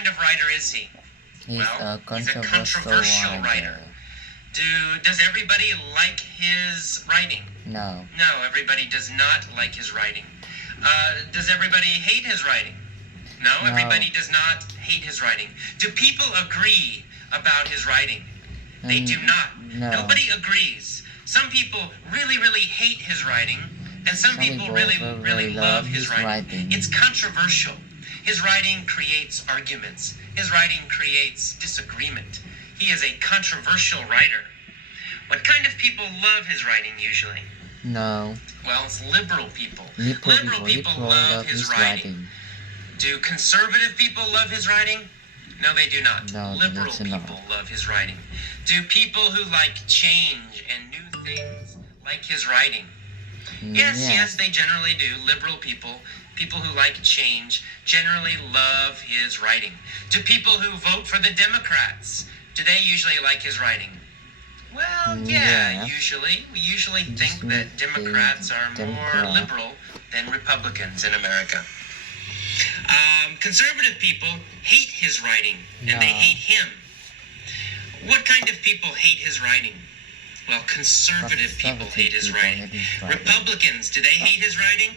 kind of writer is he? He's a He's a controversial writer. Does everybody like his writing? No. No, everybody does not like his writing. Does everybody hate his writing? No, everybody does not hate his writing. Do people agree about his writing? They do not. No. Nobody agrees. Some people really, really hate his writing, and some people really, really love his writing. It's controversial. His writing creates arguments. His writing creates disagreement. He is a controversial writer. What kind of people love his writing usually? No. Well, it's liberal people. Liberal people love his writing. Do conservative people love his writing? No, they do not. No, Liberal people love his writing. Do people who like change and new things like his writing? Yes, they generally do. Liberal people who like change, generally love his writing. Do people who vote for the Democrats, do they usually like his writing? Well, yeah. Usually. We usually think that Democrats are more liberal than Republicans in America. Conservative people hate his writing, and they hate him. What kind of people hate his writing? Well, conservative people hate his writing. Republicans, do they hate his writing?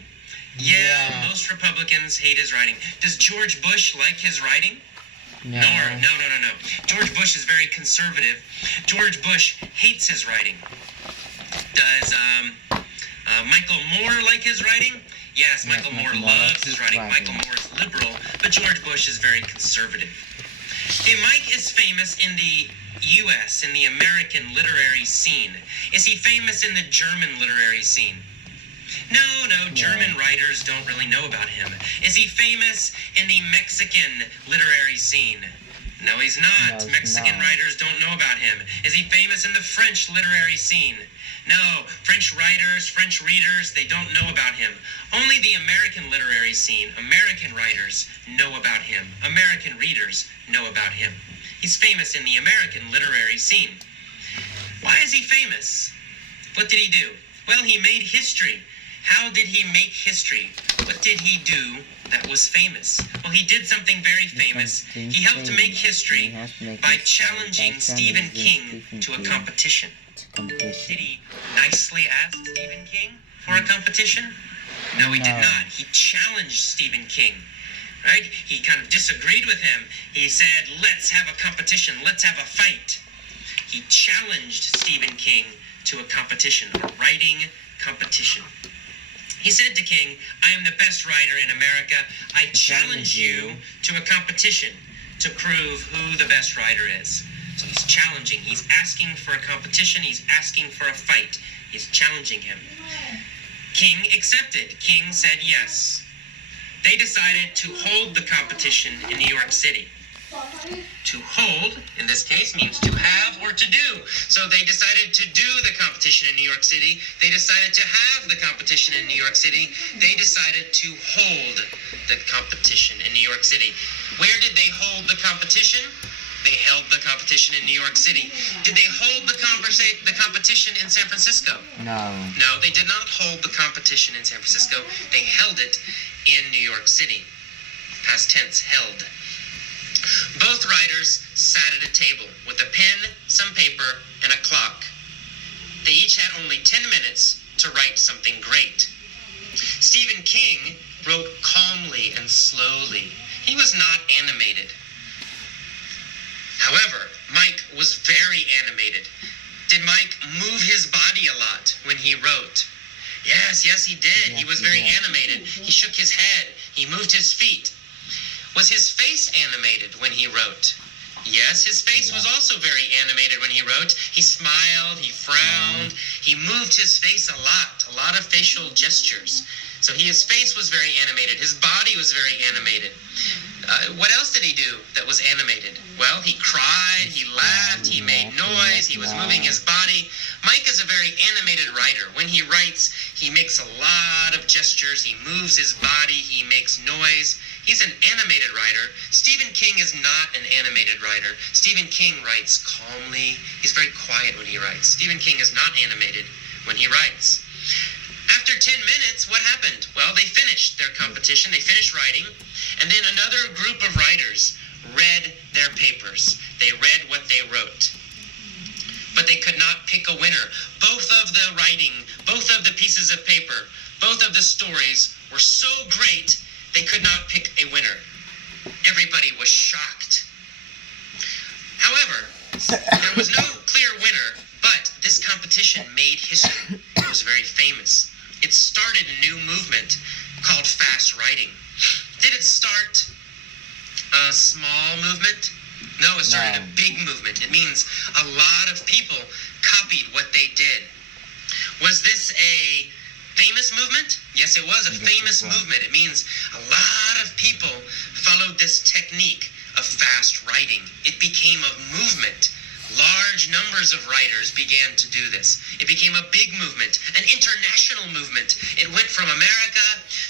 Yeah, most Republicans hate his writing. Does George Bush like his writing? No. George Bush is very conservative. George Bush hates his writing. Does Michael Moore like his writing? Yes, Michael Moore loves his writing. Michael Moore is liberal, but George Bush is very conservative. Okay, Mike is famous in the U.S., in the American literary scene. Is he famous in the German literary scene? No, German writers don't really know about him. Is he famous in the Mexican literary scene? No, he's not. Mexican writers don't know about him. Is he famous in the French literary scene? No, French writers, French readers, they don't know about him. Only the American literary scene, American writers know about him. American readers know about him. He's famous in the American literary scene. Why is he famous? What did he do? Well, he made history. How did he make history? What did he do that was famous? Well, he did something very famous. He helped to make history by challenging Stephen King to a competition. Did he nicely ask Stephen King for a competition? No, he did not. He challenged Stephen King, right? He kind of disagreed with him. He said, let's have a competition. Let's have a fight. He challenged Stephen King to a competition, a writing competition. He said to King, I am the best writer in America. I challenge you to a competition to prove who the best writer is. So he's challenging. He's asking for a competition. He's asking for a fight. He's challenging him. King accepted. King said yes. They decided to hold the competition in New York City. To hold, in this case, means to have or to do. So they decided to do the competition in New York City. They decided to have the competition in New York City. They decided to hold the competition in New York City. Where did they hold the competition? They held the competition in New York City. Did they hold the competition in San Francisco? No. No, they did not hold the competition in San Francisco. They held it in New York City. Past tense, held. Both writers sat at a table with a pen, some paper, and a clock. They each had only 10 minutes to write something great. Stephen King wrote calmly and slowly. He was not animated. However, Mike was very animated. Did Mike move his body a lot when he wrote? Yes, he did. He was very animated. He shook his head. He moved his feet. Was his face animated when he wrote? Yes, his face was also very animated when he wrote. He smiled, he frowned, he moved his face a lot of facial gestures. So his face was very animated. His body was very animated. What else did he do that was animated? Well, he cried, he laughed, he made noise, he was moving his body. Mike is a very animated writer. When he writes, he makes a lot of gestures, he moves his body, he makes noise. He's an animated writer. Stephen King is not an animated writer. Stephen King writes calmly. He's very quiet when he writes. Stephen King is not animated when he writes. After 10 minutes, what happened? Well, they finished their competition. They finished writing. And then another group of writers read their papers. They read what they wrote. But they could not pick a winner. Both of the writing, both of the pieces of paper, both of the stories were so great, they could not pick a winner. Everybody was shocked. However, there was no clear winner, but this competition made history. It was very famous. It started a new movement called fast writing. Did it start a small movement? No, it started a big movement. It means a lot of people copied what they did. Was this a famous movement? Yes, it was a famous movement. It means a lot of people followed this technique of fast writing. It became a movement. Large numbers of writers began to do this. It became a big movement, an international movement. It went from America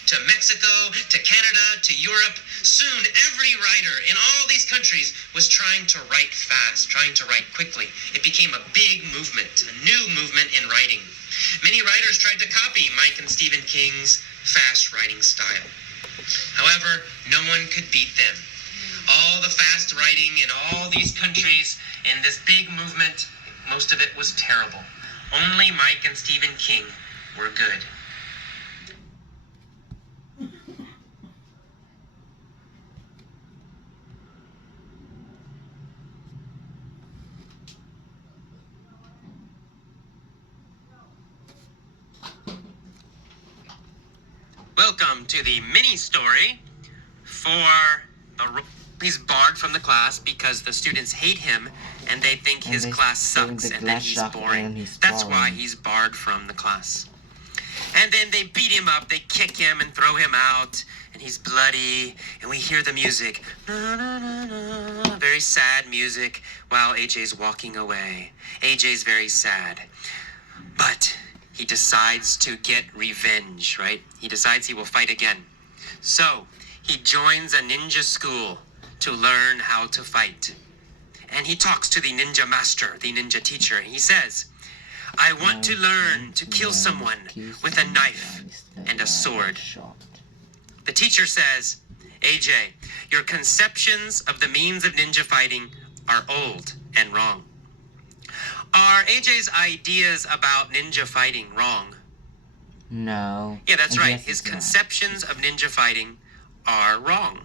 to Mexico to Canada to Europe. Soon, every writer in all these countries was trying to write fast, trying to write quickly. It became a big movement, a new movement in writing. Many writers tried to copy Mike and Stephen King's fast writing style. However, no one could beat them. All the fast writing in all these countries in this big movement, most of it was terrible. Only Mike and Stephen King were good. Welcome to the mini story for he's barred from the class because the students hate him and they think his class sucks and that he's boring. That's why he's barred from the class. And then they beat him up, they kick him and throw him out, and he's bloody, and we hear the music. Na, na, na, na, very sad music while AJ's walking away. AJ's very sad. But he decides to get revenge, right? He decides he will fight again. So he joins a ninja school to learn how to fight. And he talks to the ninja master, the ninja teacher, and he says, I want to learn to kill someone with a knife and a sword. The teacher says, AJ, your conceptions of the means of ninja fighting are old and wrong. Are AJ's ideas about ninja fighting wrong? No. Yeah, that's right. His conceptions of ninja fighting are wrong.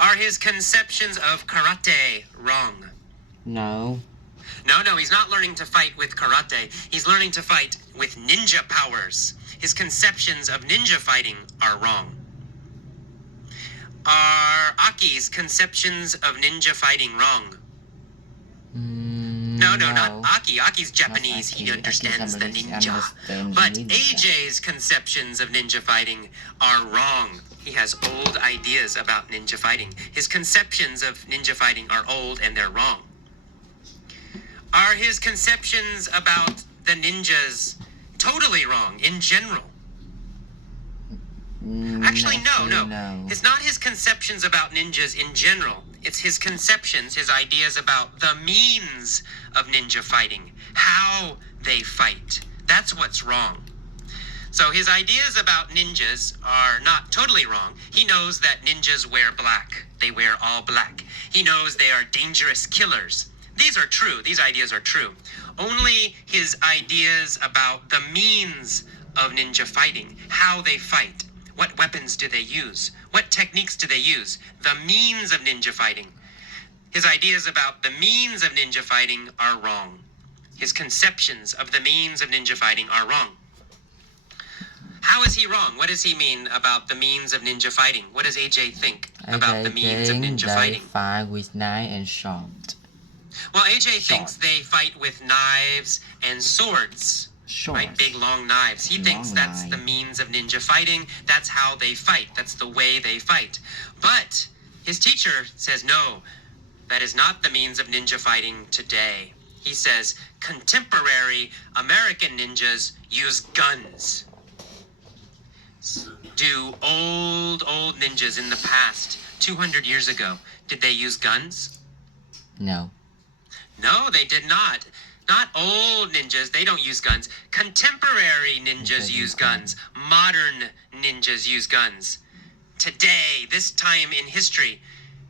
Are his conceptions of karate wrong? No. No, he's not learning to fight with karate. He's learning to fight with ninja powers. His conceptions of ninja fighting are wrong. Are Aki's conceptions of ninja fighting wrong? No, not Aki. Aki's Japanese. He understands the ninja. But AJ's conceptions of ninja fighting are wrong. He has old ideas about ninja fighting. His conceptions of ninja fighting are old and they're wrong. Are his conceptions about the ninjas totally wrong in general? Actually, no. It's not his conceptions about ninjas in general. It's his conceptions, his ideas about the means of ninja fighting, how they fight. That's what's wrong. So his ideas about ninjas are not totally wrong. He knows that ninjas wear black. They wear all black. He knows they are dangerous killers. These are true. These ideas are true. Only his ideas about the means of ninja fighting, how they fight, what weapons do they use, what techniques do they use, the means of ninja fighting. His ideas about the means of ninja fighting are wrong. His conceptions of the means of ninja fighting are wrong. How is he wrong? What does he mean about the means of ninja fighting? What does AJ think about the means of ninja fighting? They fight with knife and sword. Well, AJ thinks they fight with knives and swords. Right, big long knives. He thinks that's the means of ninja fighting. That's how they fight. That's the way they fight. But his teacher says, no, that is not the means of ninja fighting today. He says contemporary American ninjas use guns. Do old ninjas in the past, 200 years ago, did they use guns? No. No, they did not. Not old ninjas, they don't use guns. Contemporary ninjas use guns. Modern ninjas use guns. Today, this time in history,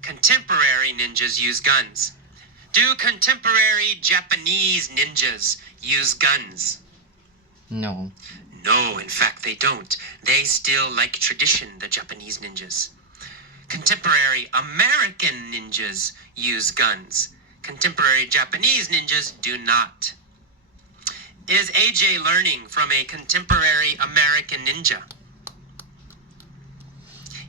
contemporary ninjas use guns? Do contemporary Japanese ninjas use guns? No. No, in fact, they don't. They still like tradition, the Japanese ninjas. Contemporary American ninjas use guns. Contemporary Japanese ninjas do not. Is AJ learning from a contemporary American ninja?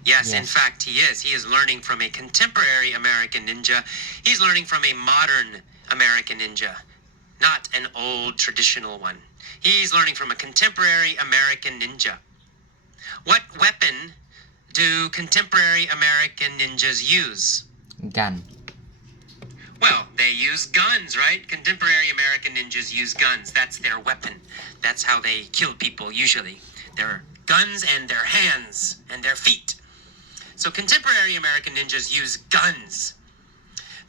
Yes, in fact, he is. He is learning from a contemporary American ninja. He's learning from a modern American ninja, not an old traditional one. He's learning from a contemporary American ninja. What weapon do contemporary American ninjas use? Gun. Well, they use guns, right? Contemporary American ninjas use guns. That's their weapon. That's how they kill people usually. Their guns and their hands and their feet. So contemporary American ninjas use guns.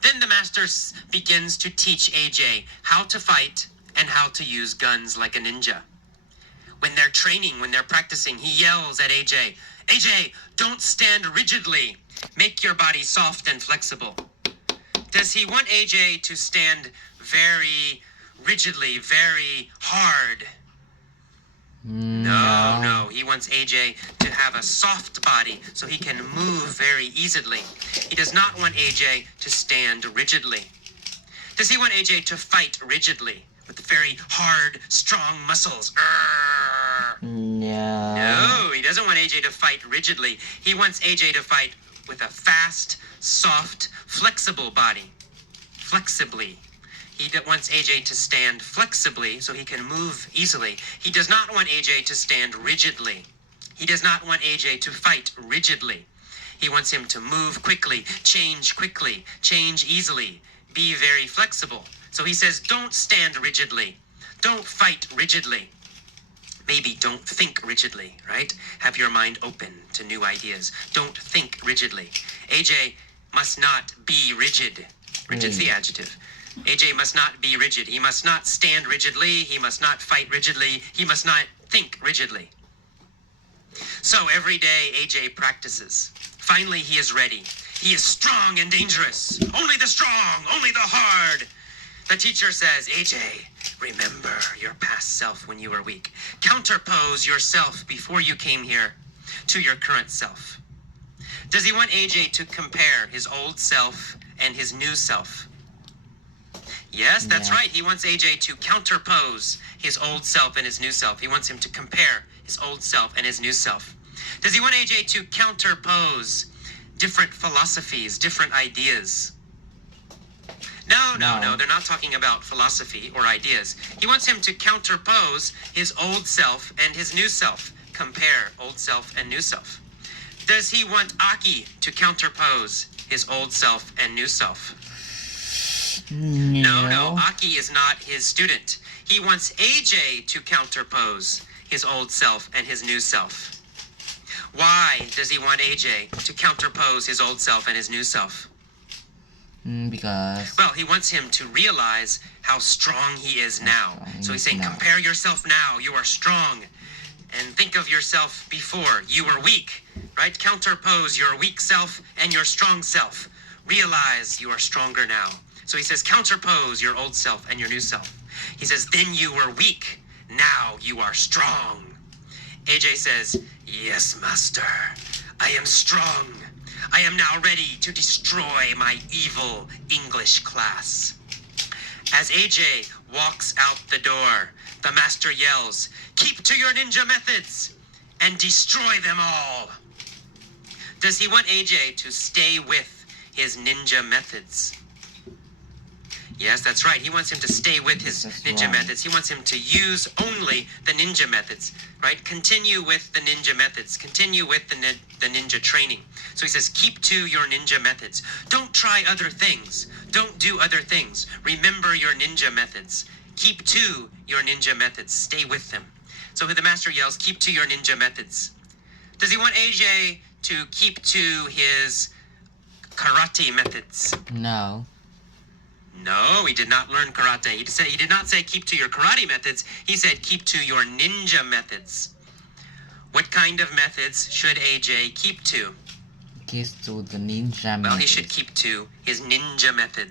Then the master begins to teach AJ how to fight and how to use guns like a ninja. When they're training, when they're practicing, he yells at AJ, AJ, don't stand rigidly. Make your body soft and flexible. Does he want AJ to stand very rigidly, very hard? No. He wants AJ to have a soft body so he can move very easily. He does not want AJ to stand rigidly. Does he want AJ to fight rigidly with very hard, strong muscles? No, he doesn't want AJ to fight rigidly. He wants AJ to fight with a fast, soft, flexible body. Flexibly. He wants AJ to stand flexibly so he can move easily. He does not want AJ to stand rigidly. He does not want AJ to fight rigidly. He wants him to move quickly, change easily, be very flexible. So he says, don't stand rigidly. Don't fight rigidly. Maybe don't think rigidly, right? Have your mind open to new ideas. Don't think rigidly. AJ must not be rigid. Rigid's the adjective. AJ must not be rigid. He must not stand rigidly. He must not fight rigidly. He must not think rigidly. So every day AJ practices. Finally, he is ready. He is strong and dangerous. Only the strong, only the hard. The teacher says, AJ, remember your past self when you were weak. Counterpose yourself before you came here to your current self. Does he want AJ to compare his old self and his new self? Yes, that's right. He wants AJ to counterpose his old self and his new self. He wants him to compare his old self and his new self. Does he want AJ to counterpose different philosophies, different ideas? No. They're not talking about philosophy or ideas. He wants him to counterpose his old self and his new self. Compare old self and new self. Does he want Aki to counterpose his old self and new self? No. Aki is not his student. He wants AJ to counterpose his old self and his new self. Why does he want AJ to counterpose his old self and his new self? Because... Well, he wants him to realize how strong he is now. So he's saying, compare yourself now. You are strong. And think of yourself before. You were weak, right? Counterpose your weak self and your strong self. Realize you are stronger now. So he says, counterpose your old self and your new self. He says, then you were weak. Now you are strong. AJ says, yes, master. I am strong. I am now ready to destroy my evil English class. As AJ walks out the door, the master yells, keep to your ninja methods and destroy them all. Does he want AJ to stay with his ninja methods? Yes, that's right. He wants him to stay with his ninja methods. He wants him to use only the ninja methods, right? Continue with the ninja methods. Continue with the ninja training. So he says, keep to your ninja methods. Don't try other things. Don't do other things. Remember your ninja methods. Keep to your ninja methods. Stay with them. So the master yells, keep to your ninja methods. Does he want AJ to keep to his karate methods? No. No, he did not learn karate. He did not say keep to your karate methods. He said keep to your ninja methods. What kind of methods should AJ keep to? keys to the ninja Well, he method. should keep to his ninja method.